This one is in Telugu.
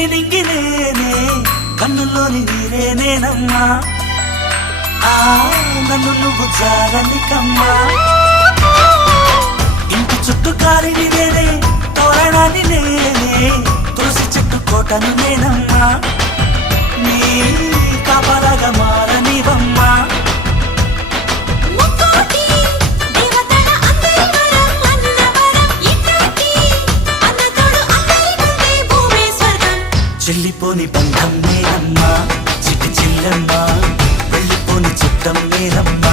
నీలి నింగి నేనే కన్నుల్లోని నీరే నేనమ్మా నన్ను నువ్వు జారనికమ్మా ఇంటి చుట్టూ కాలిని నేనే తోరణాన్ని నేనే తులసి చెట్టు కోటను నేనమ్మా నీ కాపలాగా మారనివమ్మా చెల్లిపోని బంధం నేనమ్మా చిట్టి చిల్లమ్మా వెళ్ళిపోని చిత్తం నేనమ్మా